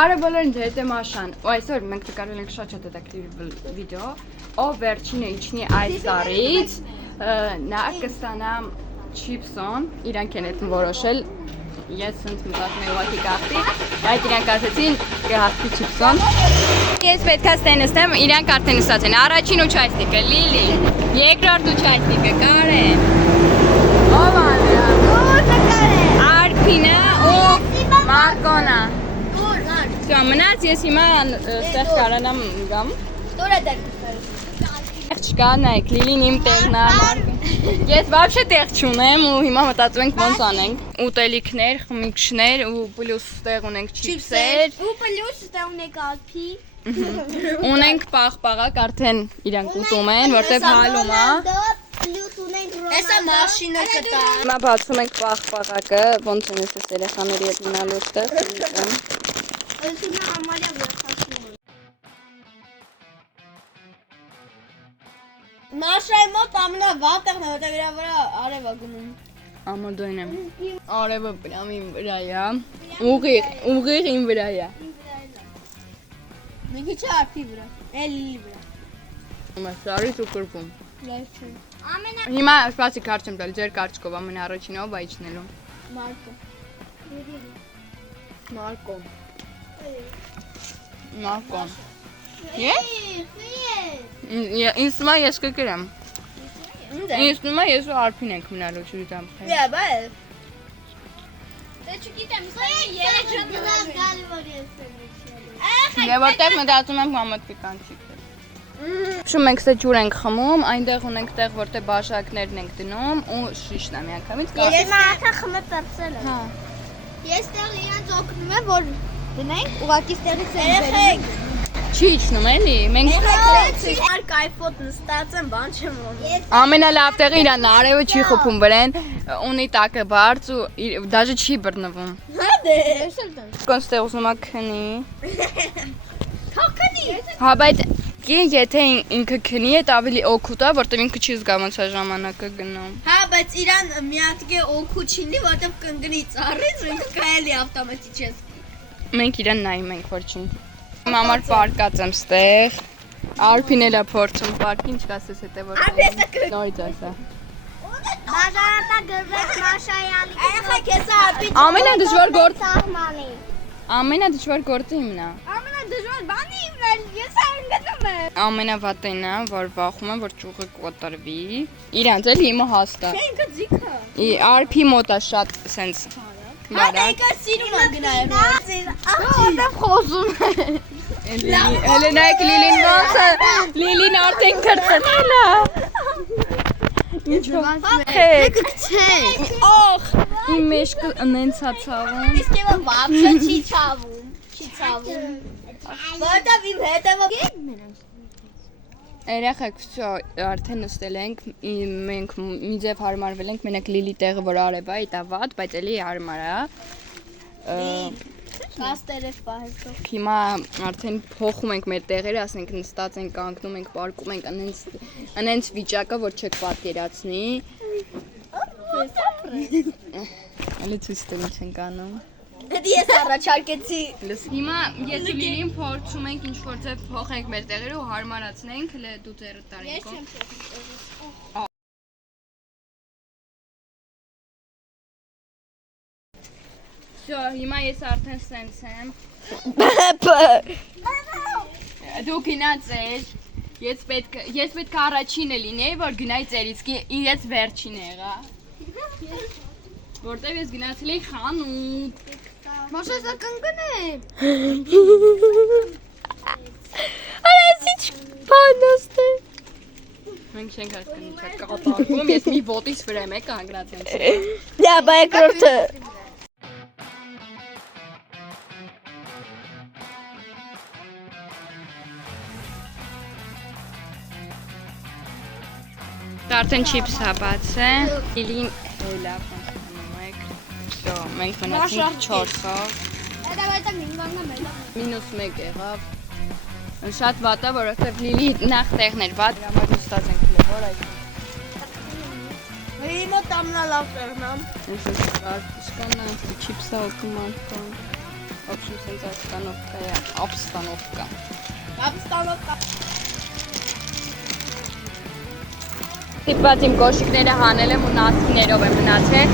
Բարը բոլորին դե դե Մաշան։ Ու այսօր մենք նկարել ենք շատ հետաքրքիր վիդեո, ով վերջինը իջնի այս տարից, նա կստանա չիպսոն, իրանք են այդն որոշել, ես ընդ մտածում եմ ուղղակի գաղթի, այդ իրանք ասեցին կհասվի չիպսոն։ Ես պետք է ստենստեմ, իրանք արդեն ստացել են, առաջին ուչայսնիկը Լիլի, երկրորդ ուչայսնիկը Կարեն, ով անդրա, Արփինը ու Մարկոնը։ Մնաց ես հիմա ստեղ կարանամ գամ։ Տորա դերքստարը։ Տեղ չկա, նայեք, Լիլին իմ տեղն է Մարկոն։ Ես вообще տեղ չունեմ ու հիմա մտածում ենք ոնց անենք։ Ուտելիքներ, խմիչքներ ու պլյուս ստեղ ունենք չիպսեր։ Ու պլյուս ստեղ ունենք ալփի։ Ունենք պաղպաղակ, արդեն իրանք ուտում են, որտեվ հալում է։ Էսա մաշինը կտա։ Հիմա բացում ենք պաղպաղակը, ոնց են ես երեխաների հետ մնալու ստեղ։ Ալսունը համարյա վրացացնում է։ Մաշայի մոտ ամենավատեղն է, որտեղ իրա վրա արև է գնում։ Ամոդոյն եմ։ Արևը պրամ իմ վրա է, ուղիղ իմ վրա է։ Մի քիչ արփի վրա, էլի վրա։ Հիմա սարից ու կրպում։ Լայվ չէ։ Հիմա սպասի կարճ եմ տալ, ձեր կարճկով ամենաառաջինը ով է իջնելու։ Մարկո։ Մարկոն։ Մարկոն։ Ես? Ինձ թվում է ես կգրեմ։ Ինձ թվում է ես ու Արփին ենք մնալու չգիտեմ։ Դե բա։ Դե չգիտեմ, սա երեք ժամ գալի որ ես եմ։ Եվ որտեղ մտածում եմ համոտ պիկանտիկ։ Շում ենք սա ջուր ենք խմում, այնտեղ ունենք տեղ, որտեղ բաշակներն ենք դնում ու շիշն է միանգամից կա։ Ես մահա խմը պրծել եմ։ Հա։ Ես տեղ իրանց օգնում եմ, որ դնենք, ուղղակի ստեղից են երեխեք։ Չի իջնում էլի, մենք Ար կայֆոտ նստած եմ, բան չեմ ունում։ ամենալավ տեղը իրան արևը չի խփում վրան, ունի տակը բարձ ու դաժե չի բռնվում։ Հա դե, ես էլ տան։ Կոնց տեղ ուզում ա քնի։ Թաքնի։ Հա բայց եթե ինքը քնի է, ավելի օգուտ է, որտեղ ինքը չի զգա ոնց է ժամանակը գնում։ Հա, բայց իրան մի հատ կե օգու չինի, որտեվ կընկնի ծառից ու ինքը կարելի ավտոմատի չես։ Մենք իրան նայում ենք որ չի։ Իմ համար պարկած եմ ստեղ։ Արփին էլա փորձում պարկին չկասես հետո որ։ Նորից ասա։ Բաժանատա գրվեց Մաշայանի։ Երեխեք հեսա ապի։ Ամենադժվար գործ։ Սահմանի։ Ամենադժվար գործը իմն է։ Ամենադժվար բանը իմն է, ես այն գտնում եմ։ Ամենավատն է, որ վախում եմ, որ ճյուղը կոտրվի։ Իրանց էլի իմը հաստ է։ Չէ, ինքը ձիգա։ Արփի մոտ է շատ սենց։ Հա, դեկա սիրում եմ գնայր։ Որտե՞ղ խոսում է։ Հələ նայեք Լիլին ոնց է։ Լիլին արդեն քրտել է։ Եկեք գցեք։ Ախ, իմ մեջքը ընենցա ցավում։ Իսկ ևը վաբշե չի ցավում։ Չի ցավում։ Որտեվ իմ հետևը Երեխեք, всё, արդեն նստել ենք, մենք մի ձև հարմարվել ենք, մենակ Լիլի տեղը որ արև է, դա վատ, բայց էլի հարմար է։ Կաստերև պահեցող։ Հիմա արդեն փոխում ենք մեր տեղերը, ասենք նստած ենք, կանգնում ենք, պարկում ենք, անենց վիճակը, որ չեք պատկերացնի։ Ալի ցույց տամ ինչ ենք անում։ Դա ես առաջարկեցի։ Հիմա ես ու Լիլին փորձում ենք ինչ որ ձև փոխենք մեր տեղերը ու հարմարացնենք, հələ դու ձեռը տարինքով։ Всё, հիմա ես արդեն սենց եմ։ Դու գնացել։ Ես պետք է առաջինը լինեի, որ գնայի ծերից, ես վերջինը եղա։ Որտեվ ես գնացել էի խանութ։ Մաշա սա կընկնե։ Այս ինչ բանաստ է։ Մենք չենք հասկանում ինչ է կատարվում, ես մի ոտից վրա եմ կանգնած եմ։ Դա բայ կրոթը։ Արդեն չիպս է բացը։ Լիլին հելա ոնց եք։ Всё, մենք մնացինք 4-ով։ Դա վայտա մինգանա մելա։ -1 եղավ։ Շատ վատ է, որովհետև Լիլի նախ տեղն էր վատ, համար նստած ենք լեոր այդ։ Իմը տամնա լավ տեղն է։ Ես կար, չկանա, չիպսա օգնում անկան։ В общем, сենց обстановка է, обстановка։ Ապստանոկա։ Տիպած իմ կոշիկները հանել եմ ու նասկիներով եմ մնացել,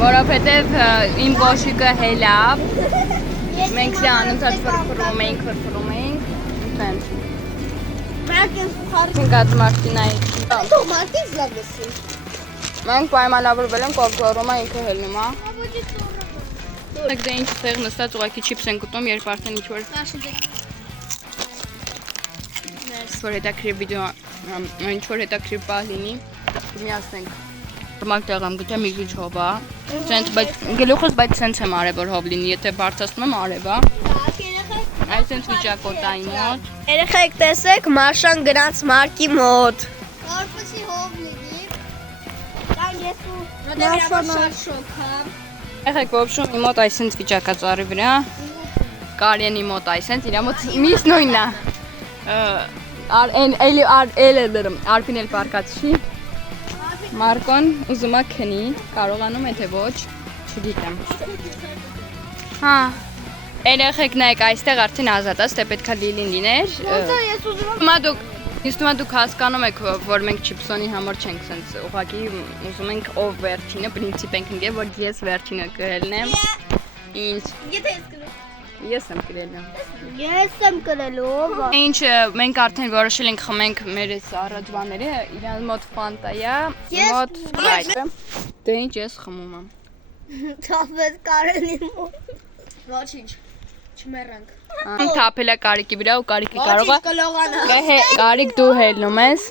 որովհետև իմ կոշիկը հելավ, մենք անընդհատ ֆրֆռում էինք, սենց։ Մենք ենք խառը։ Մենք ածմարտինայի։ Դու մարդիկ լավ լսի։ Մենք պայմանավորվել ենք, ով գորում է ինքը հելնում է։ Աբոջի ծորը։ Մենք դե ինչ տեղ նստած ուղղակի չիփս ենք ուտում, երբ արդեն ինչ-որ որ հետաքրիր վիդեո, ինչ-որ հետաքրիր բան լինի, միացնենք։ Նորմալ տեղ եմ գտել մի քիչ հովա։ Սենց, բայց գլուխս բայց սենց եմ արել, որ հով լինի, եթե բարձրացնում եմ արև, հա։ Այս սենց վիճակոտային մոտ։ Երեխեք տեսեք, Մաշան գնաց Մարկի մոտ։ Որպեսի հով լինի։ Կան ես ու Մաշան շոկ, հա։ Եղեք ոբշում մի մոտ այս սենց վիճակածարի վրա։ Կարյենի մոտ այս սենց, իրա մոտ միշտ նույնն է։ Արփին էլ պարկած չի։ Մարկոն ուզում է քնի, կարողանում է թե ոչ, չգիտեմ։ Հա, երեխեք նայեք, այստեղ արդեն ազատ է, դե պետք է լիլին լիներ։ Ես ուզում եմ Հիմա դուք հասկանում եք, որ մենք չիպսոնի համար չենք սենց, ուղղակի ուզում ենք ով վերջինը, պրինցիպ ենք ընկել, որ ես վերջինը կրելնեմ։ Ինչ։ Եթե ես կրեմ։ Ես եմ կրելնեմ։ Ես եմ կրելով։ Ինչ մենք արդեն որոշել ենք խմենք մեր այս առաջվաները, իրան մոտ ֆանտայա, մոտ սպրայթը։ Դե ինչ ես խմում եմ։ Թափեց Կարենի մոտ։ Ոչինչ։ Չմեռանք։ Թափել է կարիքի վրա ու կարիքի կարող է։ կլողանա։ Կարիք դու հելնում ես։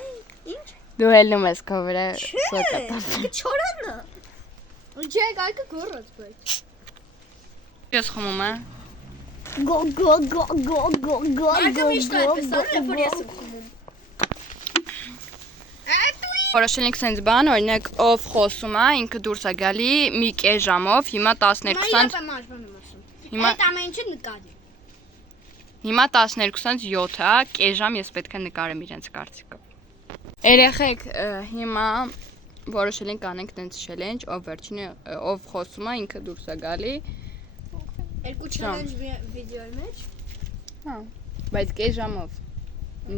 Ինչ։ Դու հելնում ես քո վրա սոկա։ Չորանա։ Չէ, կայքը գորած բայց։ Ես խմում եմ։ Գո Արկը միշտ այդպես անում, որ ես եմ խմում։ Որոշել ենք սենց բան, օրինակ ով խոսում է, ինքը դուրս է գալի մի կես ժամով, հիմա 12-ից Հիմա Այդ ամեն ինչը նկարի։ Հիմա 12-ից 7 է, կես ժամ ես պետք է նկարեմ իրենց կարծիքով։ Երեխեք, հիմա որոշել ենք անենք տենց challenge, ով վերջինը ով խոսում է, ինքը դուրս է գալի։ Երկու challenge վիդեոյի մեջ։ Հա, բայց կես ժամով։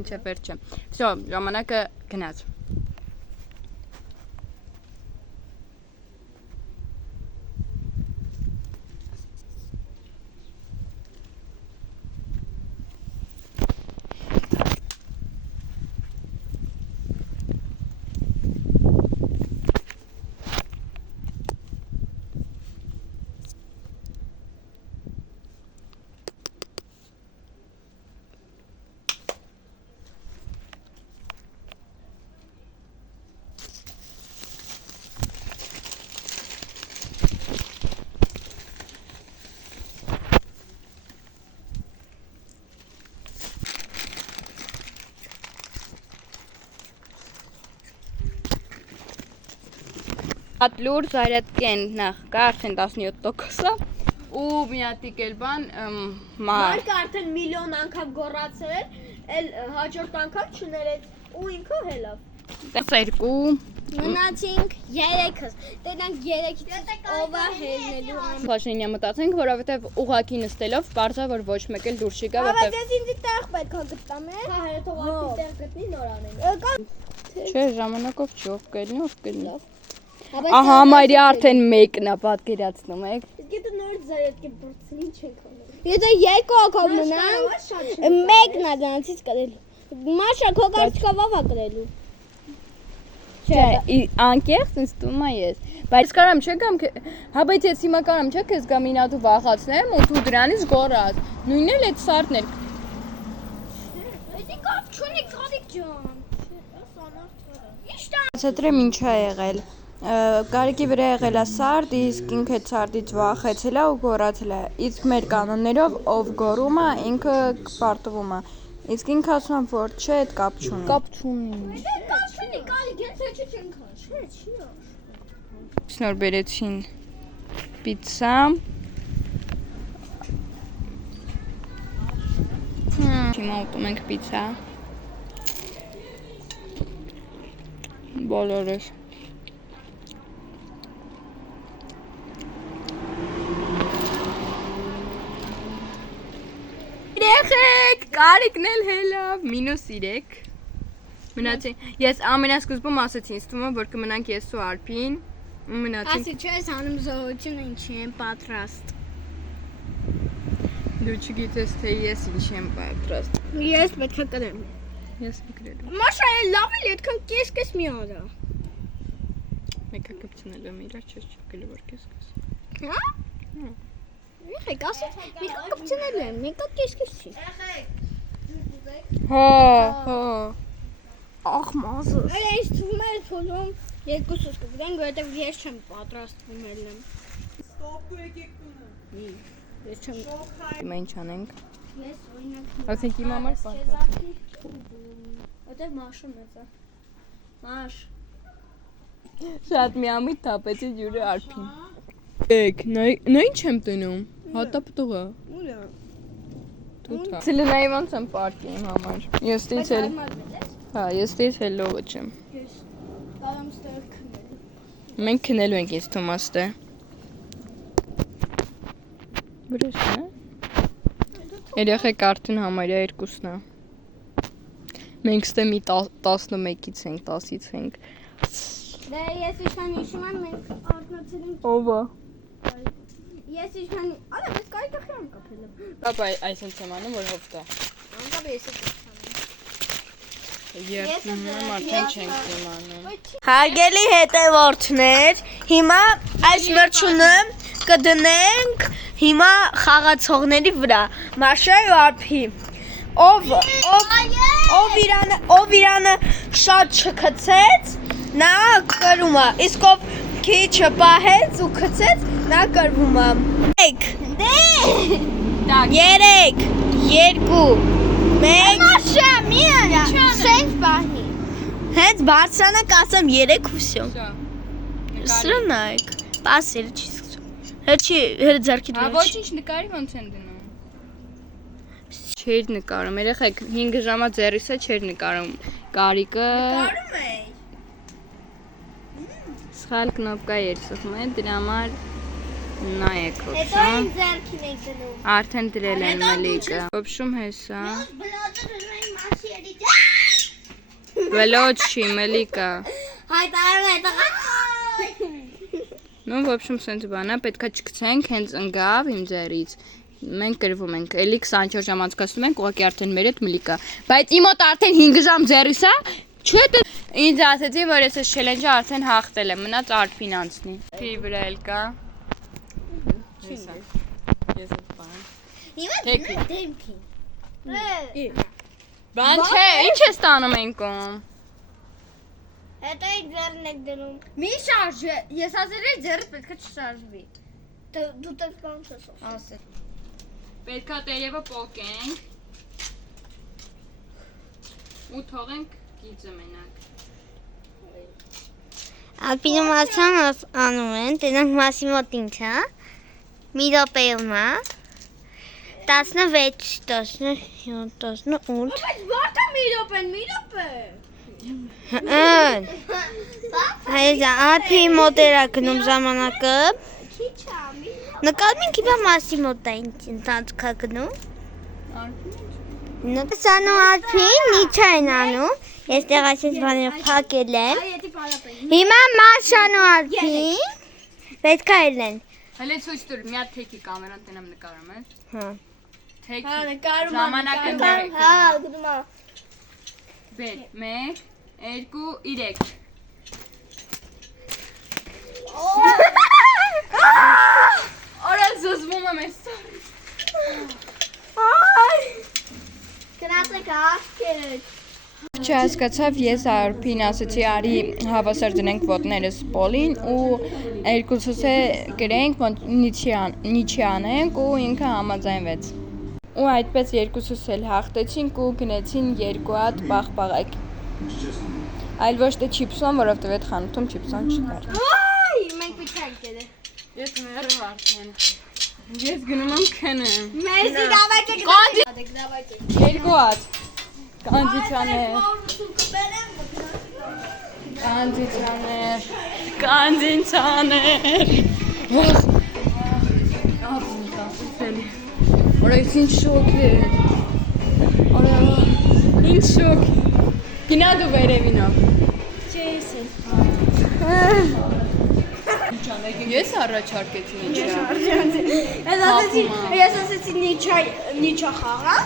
Ինչը վերջը։ Всё, ժամանակը գնաց։ Հատ լուր զայրատկեն նախ կա արդեն 17%-ը ու մի հատիկ էլ բան Մարկը արդեն միլիոն անգամ գոռացել, էլ հաջորդ անգամ չներեց ու ինքը հելավ։ 2 Մնացինք 3-ս։ Տենանք 3-ից ով է հելնելու ամ։ Փաշինյա մտածենք, որովհետև ուղակի նստելով բարձա որ ոչ մեկ էլ դուրս չի գա, Ահա որովհետև դες ինձ տեղ պետք է գտամ է։ Հա, հետո արդի տեղ գտնի նոր անեն։ չէ ժամանակով չի ով կելնի, ով կելնի։ Ահա Ահա մայրի արդեն մեկն է պատկերացնում եք։ Իսկ եթե նոր զայրատկի բրցնի չենք անում։ Եթե երկու ակով մնանք, մեկն է դրանցից կրելու։ Մաշա քո կարծիքով ով է կրելու։ Չէ, անկեղծ ինձ թվում է ես։ Բայց կարամ չէ կամ հա բայց ես հիմա կարամ չէ քեզ գամ ինատու վախացնեմ ու դու դրանից գոռաս։ Նույնն էլ այդ սարդն էր։ Էդի կապ չունի Կարիկ ջան։ Ցետրեմ ինչ է եղել։ Կարիքի վրա եղել է սարդ, իսկ ինքը այդ սարդից վախեցել է ու գոռացել է։ Իսկ մեր կանոններով ով գոռում է, ինքը պարտվում է։ Իսկ ինքը ասում է, որ չէ, այդ կապ չունի։ Կապ չունի։ Կապ չունի Կարիկ, ես չենք հաշ։ Չէ։ Նոր բերեցին պիցցա։ Հիմա ուտում ենք պիցցա։ Բոլորս։ Երեխեք, կարիքն էլ հելա, -3 մնացին, ես ամենասկզբում ասեցի, ինձ թվում է, որ կմնանք ես ու Արփին, ու մնացին Ասի չես անում զողությունը ինչի են պատրաստ։ Դու չգիտես, թե ես ինչ եմ պատրաստ, Ես պետք է կրեմ։ ես մկրելու, Մաշա լավ է, այդքան կես մի արա։ մեկը կպցնել եմ իրար, չես չկելու որ կես Հա։ Եղեք, ասի, մեկը կպցնել եմ, մեկը կես չի։ Հա, Ախ մազս։ Այ այս թվում է թողում երկուսս կգրենք, որովհետև ես չեմ պատրաստվում ելնեմ։ Ստոպ եկեք տունը։ Ես չեմ։ Հիմա ինչ անենք, Ես օրինակ ասենք իմ համար պատրաստ, Չեզակի։ Որտեղ մաշը մեծ է։ Մաշ։ շատ միամիտ թապեցի ջուրը Արփին, եկ, նա ինչ եմ տնում, հատա պտուղը, Ուրա։ տութա, Սելենայի ոնց եմ պարկի իմ համար, ես տից էլ, հա, ես տից հելողը չեմ, Կարամ ստեղ քնել։ մենք քնելու ենք ինձ թվում աստե, բրես է, երեխեք արդեն համարյա երկուսն է, մենք ստե մի 11-ից ենք, 10-ից ենք, Դե ես իշքան հիշում եմ, մենք արտնացել ենք։ ովա, Ես իշքան, արա, ես կարիքա խիամ կապել եմ։ ապա այսինչ եմ անում, որ հովտա, Անկապ ես եմ։ երդնում եմ արդեն չենք իմանում, Հարգելի հետևորդներ, հիմա այս մրջունը կդնենք հիմա խաղացողների վրա։ Մաշա ու Արփի։ Ով իրանը շատ չքցեց, նա կրում է, իսկ ով քիչը պահեց ու քցեց, նա կրվում է։ 3, 2, 1 Մաշա, մի արա։ Սենց բանի։ Հենց բարձրանակ ասեմ 3 ու всё։ Սրանայք, պասել չի սկսում։ Հետ ձեռքիդ հա մեջ։ ոչինչ նկարի ոնց են դնում, չէր նկարում, երեխեք 5 ժամա ձեռիսը չէր նկարում, կարիքը Կարում էի։ սխալ կնոպկա էր սխում է, դրա համար նայեք Հետո ոբշում, այն ձեռքին եք դնում։ արդեն դրել են մլիկը, ոբշում հեսա, Բլոճը դրնային մասի երիջ։ վլոջ չի մլիկը, Հայտարարում է տղա։ նո ոբշում սենց բանա, պետքա չկցենք, հենց ընգավ իմ ձեռից, մենք կրվում ենք, էլի 24 ժամ անցկացնում ենք, ուղղակի արդեն մեր հետ մլիկը, բայց իմ մոտ արդեն 5 ժամ ձեռիս է, չէ դե ինձ ասեցի, որ ես այս չելենջը արդեն հաղթել եմ, մնաց Արփին անցնի, փի վրա էլ կա, հեսա, ես այդ բան, Հիմա Թեքի։ դեմքին։ բան չէ, ինչ ես տանում ենքում, Հետո այդ ձեռն եք դնում։ Մի շարժ, ես ասել եմ ձեռը պետք է չշարժվի։ Դու տես բան չես ասում։ Ասել։ պետքա տերևը պոկենք, ու թողենք գիծը մենակ, Ալպինոմացիան անում են, տենանք մասի մոտ ինչ է, մի րոպեում է, 16, 17, 18, Բայց որտե մի րոպե։ Հայզա, ալպի մոտ էրա գնում ժամանակը, նկալմինք իբա մասի մոտ է ընթացքա գնում, նկսանում ալպին, իչա են անում, ես տեղ այսպես բաները պակել եմ, հիմա մաշան ու ալպին, պետք է ելնեն, հլե ցույց տուր, մի հատ թեքի կամերան տենամ նկարում ես, հա, թեքի, ժամանակը ներեք, հա, գնում է, բեր, 1, 2, 3, Արա զզվում եմ ես գնացեք աշկերեք, Չհասկացավ, ես Արփին ասեցի արի հավասար դնենք ոտներս պոլին ու երկուսս է գրենք, նիչի անենք ու ինքը համաձայնվեց ու այդպես երկուսս էլ հաղթեցինք ու գնեցին 2 հատ պաղպաղակ այլ ոչ թե չիպսոն, որովհետև այդ խանութում չիպսոն չկար մենք պիչ ենք ելը, Ես մերով արդեն Ես գնում եմ քնեմ մերզի դավայք եք դավայք 2 հատ Կանջիչաներ Կանջիչաներ Որը ինչ շոկ է Ինչ շոկ։ Գնա դու վերևինով։ Ես առաջարկեցի Նիչը։ Ես ասեցի Նիչա խաղա։